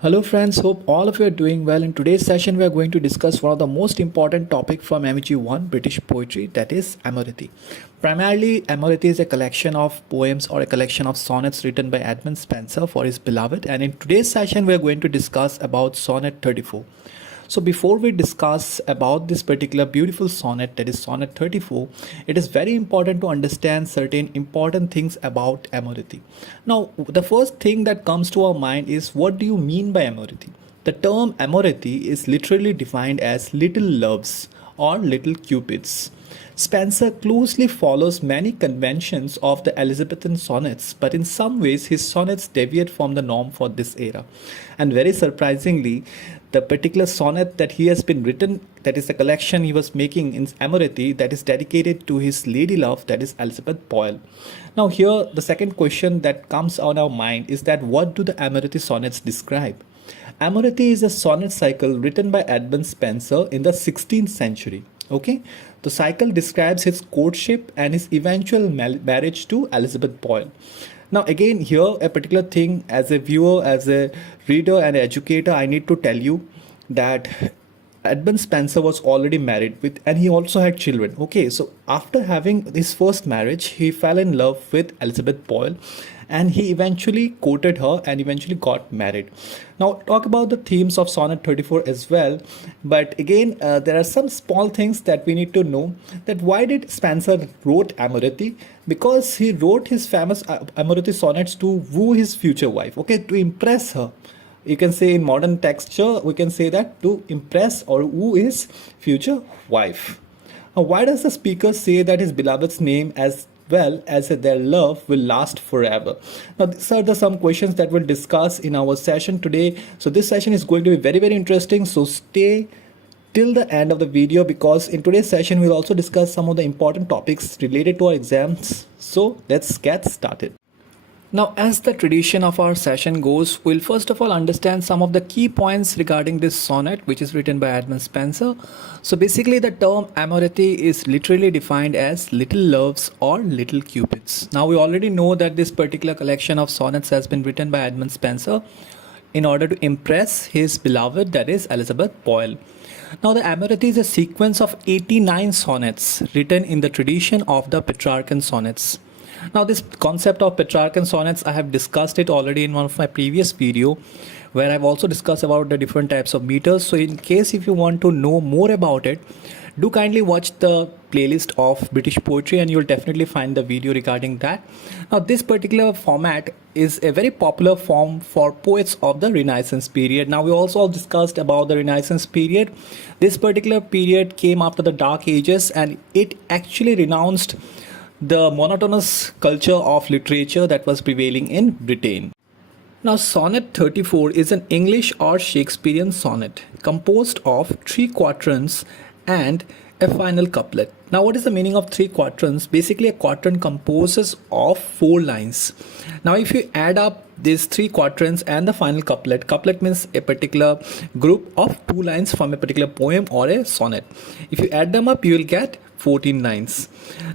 Hello friends, hope all of you are doing well. In today's session, we are going to discuss one of the most important topic from MEG1 British poetry, that is Amoretti. Primarily, Amoretti is a collection of poems or a collection of sonnets written by Edmund Spenser for his beloved. And in today's session, we are going to discuss about Sonnet 34. So before we discuss about this particular beautiful sonnet, that is Sonnet 34, it is very important to understand certain important things about Amoretti. Now, the first thing that comes to our mind is, what do you mean by Amoretti? The term Amoretti is literally defined as little loves or little cupids. Spenser closely follows many conventions of the Elizabethan sonnets, but in some ways his sonnets deviate from the norm for this era. And very surprisingly, the particular sonnet that he has been written, that is the collection he was making in Amoretti, that is dedicated to his lady love, that is Elizabeth Boyle. Now here the second question that comes on our mind is that what do the Amoretti sonnets describe? Amoretti is a sonnet cycle written by Edmund Spenser in the 16th century. Okay, the cycle describes his courtship and his eventual marriage to Elizabeth Boyle. Now, again, here a particular thing as a viewer, as a reader, and educator, I need to tell you that Edmund Spenser was already married with, and he also had children. Okay, so after having his first marriage, he fell in love with Elizabeth Boyle, and he eventually courted her and eventually got married. Now, talk about the themes of Sonnet 34 as well, but again, there are some small things that we need to know. That why did Spenser wrote Amoretti? Because he wrote his famous Amoretti sonnets to woo his future wife. Okay, to impress her. You can say in modern texture, we can say that to impress or woo his future wife. Now, why does the speaker say that his beloved's name as well as their love will last forever? Now, these are some questions that we'll discuss in our session today. So this session is going to be very, very interesting. So stay till the end of the video, because in today's session we'll also discuss some of the important topics related to our exams. So let's get started. Now, as the tradition of our session goes, we'll first of all understand some of the key points regarding this sonnet, which is written by Edmund Spenser. So basically, the term Amoretti is literally defined as little loves or little cupids. Now, we already know that this particular collection of sonnets has been written by Edmund Spenser in order to impress his beloved, that is Elizabeth Boyle. Now, the Amoretti is a sequence of 89 sonnets written in the tradition of the Petrarchan sonnets. Now, this concept of Petrarchan sonnets, I have discussed it already in one of my previous video, where I've also discussed about the different types of meters. So in case if you want to know more about it, do kindly watch the playlist of British poetry and you'll definitely find the video regarding that. Now, this particular format is a very popular form for poets of the Renaissance period. Now, we also discussed about the Renaissance period. This particular period came after the Dark Ages, and it actually renounced the monotonous culture of literature that was prevailing in Britain. Now, Sonnet 34 is an English or Shakespearean sonnet composed of 3 quatrains and a final couplet. Now, what is the meaning of 3 quatrains? Basically, a quatrain composes of 4 lines. Now, if you add up these 3 quatrains and the final couplet, couplet means a particular group of 2 lines from a particular poem or a sonnet. If you add them up, you will get 14 lines.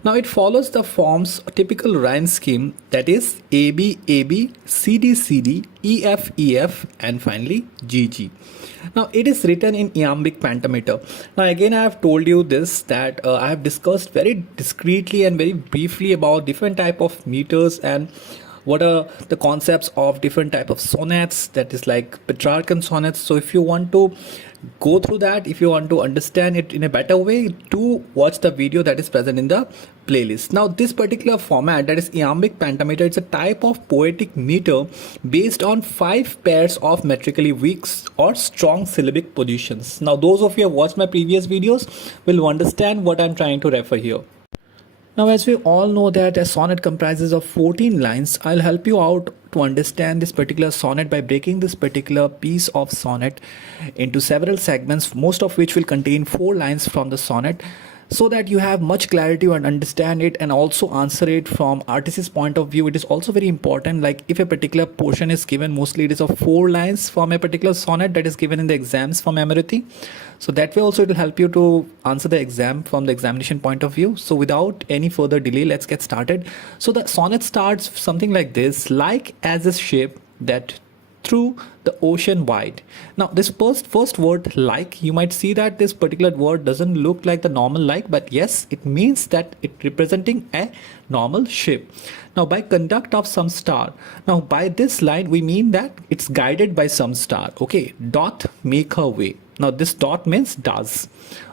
Now, it follows the form's typical rhyme scheme, that is AB, AB, CD, CD, EF, EF, and finally GG. Now, it is written in iambic pentameter. Now, again, I have told you this, that I have discussed very discreetly and very briefly about different type of meters and what are the concepts of different type of sonnets, that is like Petrarchan sonnets. So if you want to go through that, if you want to understand it in a better way, do watch the video that is present in the playlist. Now, this particular format, that is iambic pentameter, it's a type of poetic meter based on 5 pairs of metrically weak or strong syllabic positions. Now, those of you who have watched my previous videos will understand what I'm trying to refer here. Now, as we all know that a sonnet comprises of 14 lines, I'll help you out to understand this particular sonnet by breaking this particular piece of sonnet into several segments, most of which will contain 4 lines from the sonnet, so that you have much clarity and understand it and also answer it from artist's point of view. It is also very important, like if a particular portion is given, mostly it is of 4 lines from a particular sonnet that is given in the exams from Amoretti. So that way also it will help you to answer the exam from the examination point of view. So without any further delay, let's get started. So the sonnet starts something like this: like as a ship that through the ocean wide. Now this first word like, you might see that this particular word doesn't look like the normal like, but yes, it means that it representing a normal ship. Now by conduct of some star, now by this line we mean that it's guided by some star. Okay, doth make her way. Now this dot means does.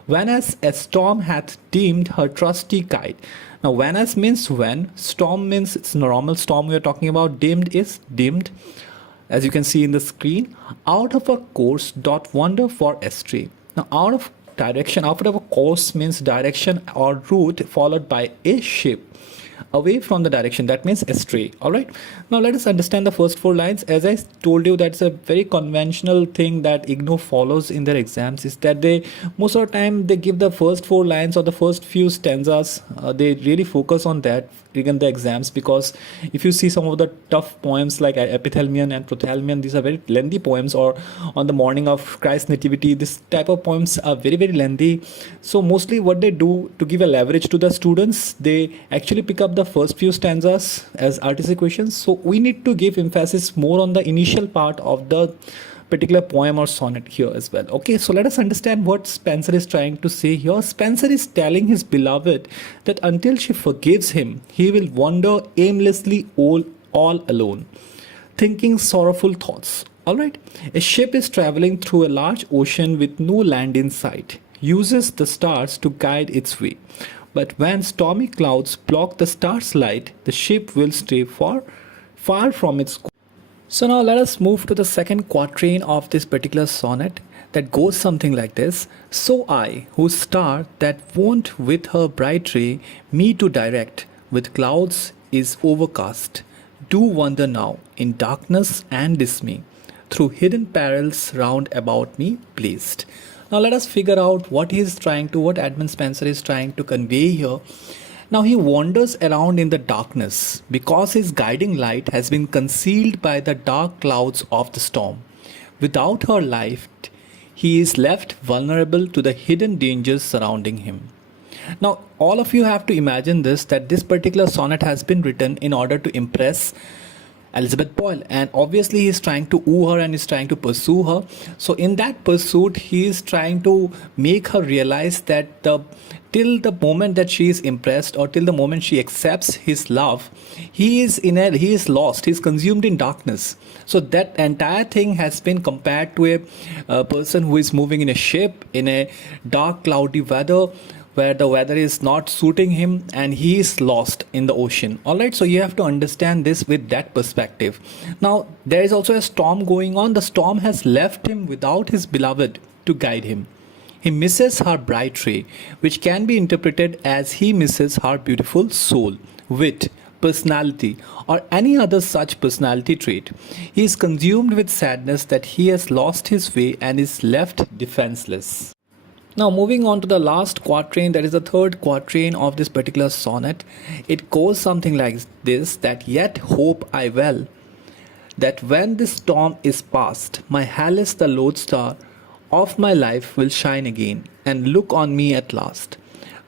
Whenas a storm hath deemed her trusty guide. Now whenas means when, storm means it's normal storm we are talking about, deemed is deemed, as you can see in the screen. Out of a course dot wander for astray. Now out of direction, out of a course means direction or route followed by a ship away from the direction, that means astray. All right, now let us understand the first four lines. As I told you, that's a very conventional thing that IGNOU follows in their exams, is that they most of the time they give the first four lines or the first few stanzas. They really focus on that in the exams, because if you see some of the tough poems like Epithalamion and Prothalamion, these are very lengthy poems, or on the morning of Christ's nativity, this type of poems are very lengthy. So mostly what they do to give a leverage to the students, they actually pick up the first few stanzas as RTC questions. So we need to give emphasis more on the initial part of the particular poem or sonnet here as well. Okay, so let us understand what Spenser is trying to say here. Spenser is telling his beloved that until she forgives him, he will wander aimlessly all alone, thinking sorrowful thoughts. Alright, a ship is traveling through a large ocean with no land in sight, uses the stars to guide its way. But when stormy clouds block the star's light, the ship will stray far from its course. So now let us move to the second quatrain of this particular sonnet, that goes something like this. So I, whose star that wont with her bright ray me to direct, with clouds is overcast, do wander now in darkness and dismay, through hidden perils round about me placed. Now let us figure out what Edmund Spenser is trying to convey here. Now he wanders around in the darkness because his guiding light has been concealed by the dark clouds of the storm. Without her light, he is left vulnerable to the hidden dangers surrounding him. Now all of you have to imagine this, that this particular sonnet has been written in order to impress Elizabeth Boyle, and obviously he is trying to woo her and is trying to pursue her. So in that pursuit, he is trying to make her realize that till the moment that she is impressed, or till the moment she accepts his love, he is lost, he is consumed in darkness. So that entire thing has been compared to a person who is moving in a ship in a dark cloudy weather, where the weather is not suiting him and he is lost in the ocean. Alright, so you have to understand this with that perspective. Now there is also a storm going on. The storm has left him without his beloved to guide him. He misses her bright ray, which can be interpreted as he misses her beautiful soul, wit, personality, or any other such personality trait. He is consumed with sadness that he has lost his way and is left defenseless. Now moving on to the last quatrain, that is the third quatrain of this particular sonnet. It goes something like this, that yet hope I well, that when this storm is past, my Hallis the lodestar of my life will shine again, and look on me at last,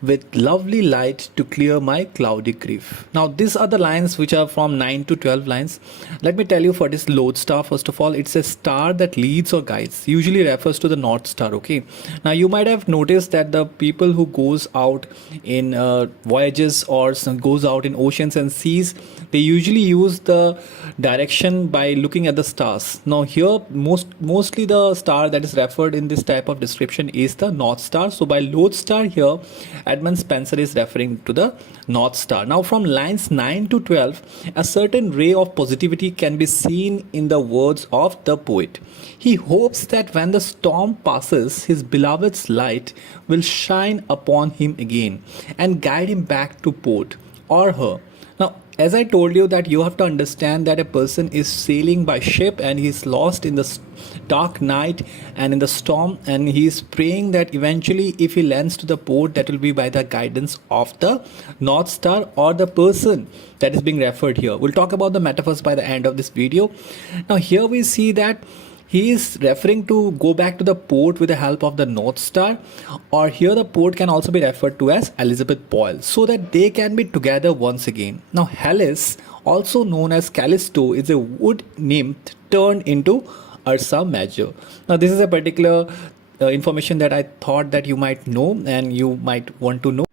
with lovely light to clear my cloudy grief. Now these are the lines which are from 9 to 12 lines. Let me tell you, for this lodestar, first of all, it's a star that leads or guides, usually refers to the North Star. Okay, now you might have noticed that the people who goes out in voyages or goes out in oceans and seas, they usually use the direction by looking at the stars. Now here mostly the star that is referred in this type of description is the North Star. So by lodestar here, Edmund Spenser is referring to the North Star. Now from lines 9 to 12, a certain ray of positivity can be seen in the words of the poet. He hopes that when the storm passes, his beloved's light will shine upon him again and guide him back to port, or her. Now, as I told you, that you have to understand that a person is sailing by ship and he is lost in the dark night and in the storm, and he is praying that eventually if he lands to the port, that will be by the guidance of the North Star or the person that is being referred here. We'll talk about the metaphors by the end of this video. Now here we see that he is referring to go back to the port with the help of the North Star, or here the port can also be referred to as Elizabeth Boyle, so that they can be together once again. Now Hallis also known as Callisto, is a wood nymph turned into Ursa Major. Now, this is a particular information that I thought that you might know and you might want to know.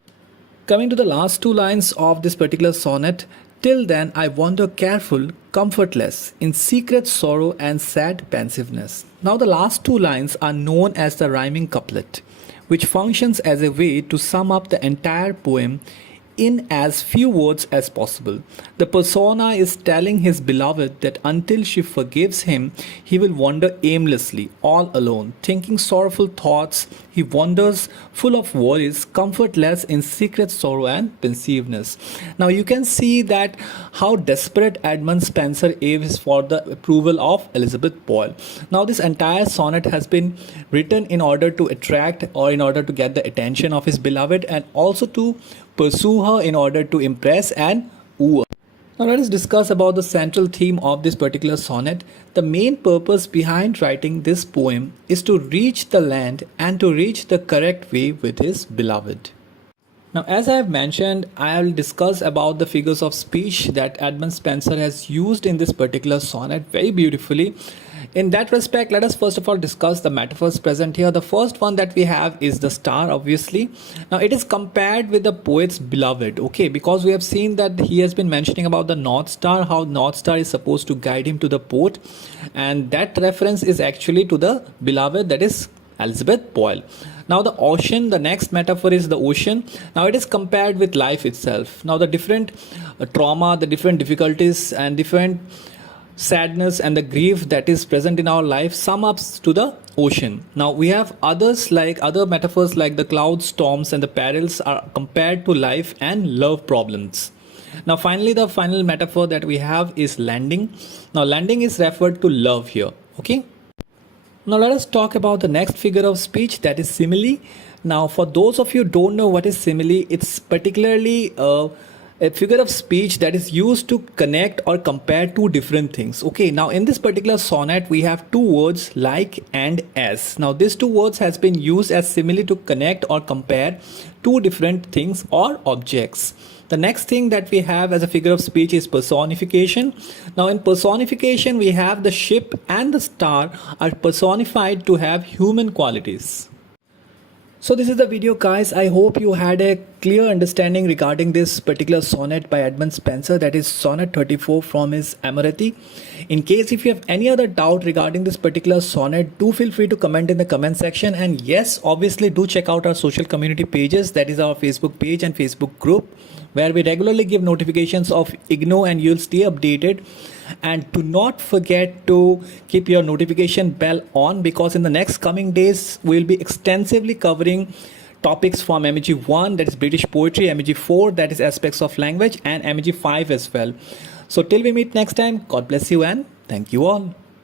Coming to the last two lines of this particular sonnet, till then I wander careful, comfortless, in secret sorrow and sad pensiveness. Now, the last two lines are known as the rhyming couplet, which functions as a way to sum up the entire poem in as few words as possible. The persona is telling his beloved that until she forgives him, he will wander aimlessly, all alone, thinking sorrowful thoughts. He wanders full of worries, comfortless in secret sorrow and pensiveness. Now you can see that how desperate Edmund Spenser is for the approval of Elizabeth Boyle. Now this entire sonnet has been written in order to attract or in order to get the attention of his beloved and also to pursue her in order to impress and woo her. Now let us discuss about the central theme of this particular sonnet. The main purpose behind writing this poem is to reach the land and to reach the correct way with his beloved. Now, as I have mentioned, I will discuss about the figures of speech that Edmund Spenser has used in this particular sonnet very beautifully. In that respect, let us first of all discuss the metaphors present here. The first one that we have is the star, obviously. Now, it is compared with the poet's beloved, okay, because we have seen that he has been mentioning about the North Star, how North Star is supposed to guide him to the port, and that reference is actually to the beloved, that is Elizabeth Boyle. Now the ocean, the next metaphor is the ocean. Now it is compared with life itself. Now the different trauma, the different difficulties and different sadness and the grief that is present in our life sum up to the ocean. Now we have others like other metaphors like the clouds, storms and the perils are compared to life and love problems. Now finally the final metaphor that we have is landing. Now landing is referred to love here. Okay. Now let us talk about the next figure of speech, that is simile. Now for those of you who don't know what is simile, it's particularly a figure of speech that is used to connect or compare two different things. Okay, now in this particular sonnet we have two words like and as. Now these two words has been used as simile to connect or compare two different things or objects. The next thing that we have as a figure of speech is personification. Now in personification we have the ship and the star are personified to have human qualities. So this is the video, guys. I hope you had a clear understanding regarding this particular sonnet by Edmund Spenser, that is Sonnet 34 from his Amoretti. In case if you have any other doubt regarding this particular sonnet, do feel free to comment in the comment section. And yes, obviously do check out our social community pages, that is our Facebook page and Facebook group, where we regularly give notifications of IGNO and you'll stay updated. And do not forget to keep your notification bell on, because in the next coming days we'll be extensively covering topics from MEG 1, that is British poetry, MEG 4, that is aspects of language, and MEG 5 as well. So till we meet next time, God bless you and thank you all.